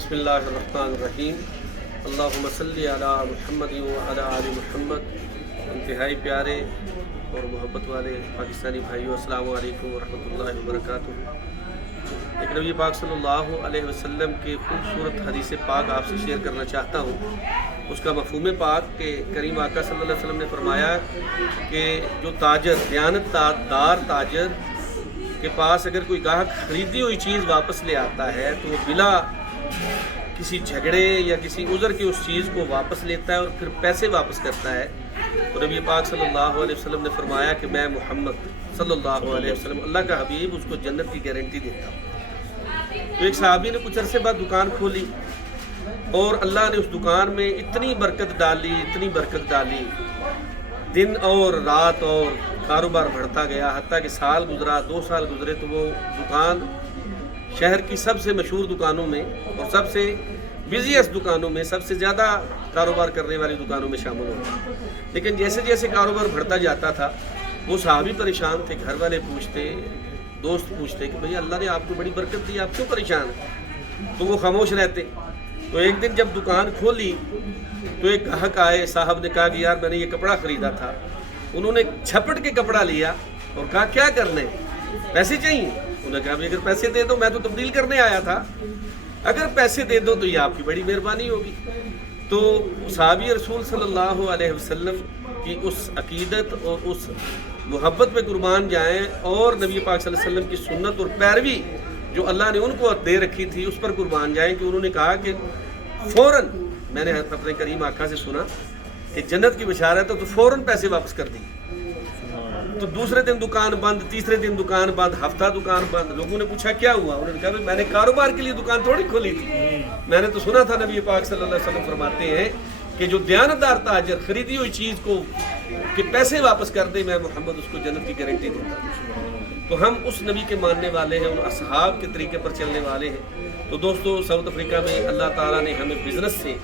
बिस्मिल्लाहिर्रहमानिर्रहीम। अल्लाहुम्मा सल्ली अला मुहम्मद व अला आलि मुहम्मद। इंतहाई प्यारे और मोहब्बत वाले पाकिस्तानी भाइयों, अस्सलाम वालेकुम व रहमतुल्लाहि व बरकातुहू। एक नबी पाक सल्लल्लाहु अलैहि वसल्लम के खूबसूरत हदीस पाक आपसे शेयर करना चाहता हूँ। उसका मफ़हूम पाक के करीम आका सल्लल्लाहु अलैहि वसल्लम ने फरमाया कि जो ताजर, दयानतदार ताजर के पास अगर कोई ग्राहक खरीदी हुई चीज़ वापस ले आता है तो वो बिला किसी झगड़े या किसी उज़र की उस चीज़ को वापस लेता है और फिर पैसे वापस करता है। तो नबी पाक सल्लल्लाहु अलैहि वसल्लम ने फरमाया कि मैं मोहम्मद सल्लल्लाहु अलैहि वसल्लम अल्लाह का हबीब उसको जन्नत की गारंटी देता हूँ। तो एक सहाबी ने कुछ अरसे बाद दुकान खोली और अल्लाह ने उस दुकान में इतनी बरकत डाली, दिन और रात और कारोबार बढ़ता गया। हत्ता कि साल गुजरा, 2 साल गुजरे तो वो दुकान शहर की सबसे मशहूर दुकानों में और सबसे बिज़ीएस्ट दुकानों में, सबसे ज़्यादा कारोबार करने वाली दुकानों में शामिल हो गया। लेकिन जैसे जैसे कारोबार बढ़ता जाता था वो सहाबी परेशान थे। घर वाले पूछते, दोस्त पूछते कि भैया अल्लाह ने आपको बड़ी बरकत दी, आप क्यों परेशान हैं? तो वो खामोश रहते। तो एक दिन जब दुकान खोली तो एक ग्राहक आए, साहब ने कहा कि यार मैंने ये कपड़ा ख़रीदा था। उन्होंने झपट के कपड़ा लिया और कहा क्या करने, पैसे चाहिए? उन्होंने कहा अगर पैसे दे दो, मैं तो तब्दील करने आया था, अगर पैसे दे दो तो ये आपकी बड़ी मेहरबानी होगी। तो सहाबी रसूल सल्लल्लाहु अलैहि वसल्लम की उस अकीदत और उस मोहब्बत में कुर्बान जाएं और नबी पाक सल्लल्लाहु अलैहि वसल्लम की सुन्नत और पैरवी जो अल्लाह ने उनको दे रखी थी उस पर कुर्बान जाएं कि उन्होंने कहा कि फ़ौरन, मैंने अपने करीम आका से सुना कि जन्नत की बशारत है तो फ़ौरन पैसे वापस कर दी। तो दूसरे दिन दुकान बंद, तीसरे दिन दुकान बंद, हफ्ता दुकान बंद। लोगों ने पूछा क्या हुआ? उन्होंने कहा मैंने कारोबार के लिए दुकान थोड़ी खोली थी, मैंने तो सुना था नबी पाक सल्लल्लाहु अलैहि वसल्लम फरमाते हैं कि जो दयानतदार ताजर खरीदी हुई चीज़ को कि पैसे वापस कर दे, मैं मोहम्मद उसको जन्नत की गारंटी देता हूँ। तो हम उस नबी के मानने वाले हैं, उन असहाब के तरीके पर चलने वाले हैं। तो दोस्तों, साउथ अफ्रीका में अल्लाह ताला ने हमें बिज़नेस से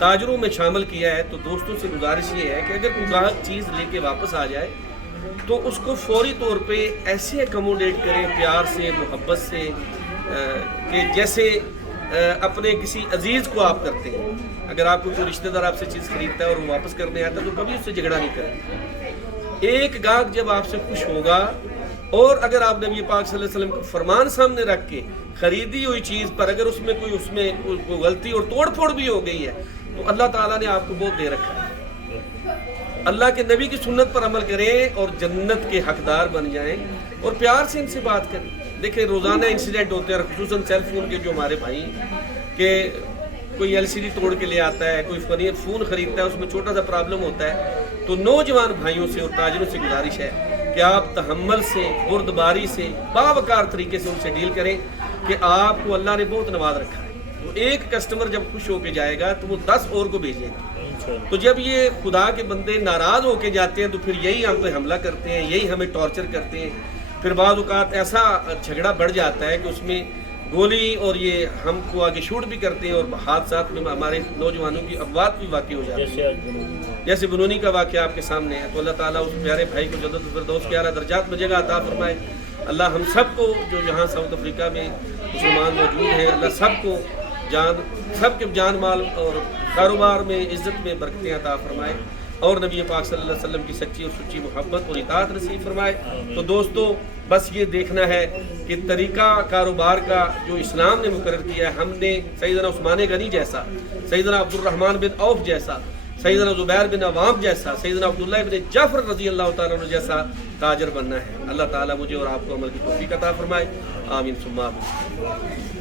ताजरों में शामिल किया है। तो दोस्तों से गुजारिश ये है कि अगर कोई ग्राहक चीज़ लेके वापस आ जाए तो उसको फौरी तौर पे ऐसे अकोमोडेट करें, प्यार से, मोहब्बत से, कि जैसे अपने किसी अजीज़ को आप करते हैं। अगर आपको कोई रिश्तेदार आपसे चीज़ खरीदता है और वो वापस करने आता है तो कभी उससे झगड़ा नहीं करें। एक ग्राहक जब आपसे खुश होगा और अगर आप नबी पाक सल्लल्लाहु अलैहि वसल्लम का फरमान सामने रख के खरीदी हुई चीज़ पर अगर उसमें कोई गलती और तोड़ फोड़ भी हो गई है तो अल्लाह ताला ने आपको बहुत दे रखा है। अल्लाह के नबी की सुन्नत पर अमल करें और जन्नत के हकदार बन जाएं और प्यार से इनसे बात करें। देखिए रोज़ाना इंसिडेंट होते हैं, खुसूसन सेल फ़ोन के जो हमारे भाई के कोई LCD तोड़ के ले आता है, कोई फ़ोन ख़रीदता है, उसमें छोटा सा प्रॉब्लम होता है। तो नौजवान भाइयों से और ताजरों से गुजारिश है कि आप तहम्मुल से, बुर्दबारी से, बावकार तरीके से उनसे डील करें कि आपको अल्लाह ने बहुत नवाज रखा है। तो एक कस्टमर जब खुश होके जाएगा तो वो 10 और को भेजेगा। तो जब ये खुदा के बंदे नाराज़ होके जाते हैं तो फिर यही हम पे हमला करते हैं, यही हमें टॉर्चर करते हैं। फिर बाद औक़ात ऐसा झगड़ा बढ़ जाता है कि उसमें गोली और ये हमको आगे शूट भी करते हैं और हादसात में हमारे नौजवानों की अमवात भी वाक़ई हो जाती है। जैसे बनूनी का वाक़या आपके सामने है। तो अल्लाह ताला उस प्यारे भाई को जन्नत फिरदौस के आला दर्जात में जगह अता फरमाए। अल्लाह हम सबको जो यहाँ साउथ अफ्रीका में मुसलमान मौजूद हैं, अल्लाह सबको सबके जान माल और कारोबार में, इज़्ज़त में बरकतें अता फरमाए और नबी पाक सल्लल्लाहु अलैहि वसल्लम की सच्ची और सच्ची मोहब्बत और इताअत नसीब फरमाए। तो दोस्तों, बस ये देखना है कि तरीका कारोबार का जो इस्लाम ने मुकर्रर किया है, हमने सैयदना उस्मान गनी जैसा, सैयदना अब्दुर्रहमान बिन औफ जैसा, सैयदना ज़ुबैर बिन अवाम जैसा, सैयदना अब्दुल्लाह बिन जाफ़र रज़ी अल्लाह तआला अन्हु जैसा ताजर बनना है। अल्लाह ताला मुझे और आपको अमल की तौफ़ीक़ अता फरमाए। आमीन सुम्मा आमीन।